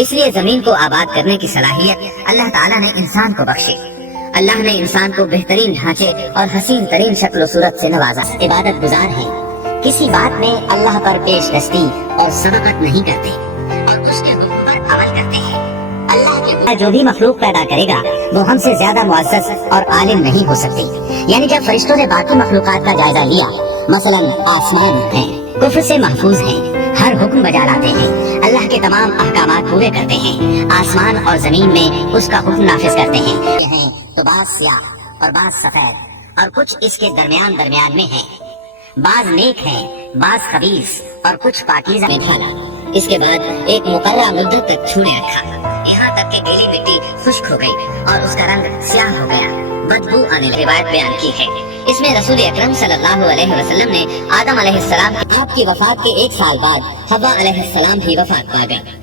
اس لیے زمین کو آباد کرنے کی صلاحیت اللہ تعالیٰ نے انسان کو بخشی۔ اللہ نے انسان کو بہترین ڈھانچے اور حسین ترین شکل و صورت سے نوازا۔ عبادت گزار ہیں، کسی بات میں اللہ پر پیش دستی اور سبقت نہیں کرتے اور اس کے حکم پر عمل کرتے ہیں۔ اللہ کے جو بھی مخلوق پیدا کرے گا وہ ہم سے زیادہ معزز اور عالم نہیں ہو سکتی۔ یعنی جب فرشتوں نے باقی مخلوقات کا جائزہ لیا، مثلا آسمان ہیں، کفر سے محفوظ ہیں، ہر حکم بجا لاتے ہیں، اللہ کے تمام احکامات پورے کرتے ہیں، آسمان اور زمین میں اس کا حکم نافذ کرتے ہیں تو بعض سیاہ اور بعض سفید اور کچھ اس کے درمیان میں ہیں، بعض نیک ہیں، بعض خبیث اور کچھ پاکیزہ میں ڈھالا۔ اس کے بعد ایک مقررہ مدت تک چھونے رکھا، یہاں تک کہ گیلی مٹی خشک ہو گئی اور اس کا رنگ سیاہ ہو گیا، بدبو آنے لگی۔ روایت بیان کی ہے، اس میں رسول اکرم صلی اللہ علیہ وسلم نے آدم علیہ السلام آپ کی وفات کے 1 سال بعد حوا علیہ السلام بھی وفات پا گئے۔